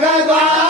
开挂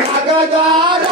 I got Inagadara!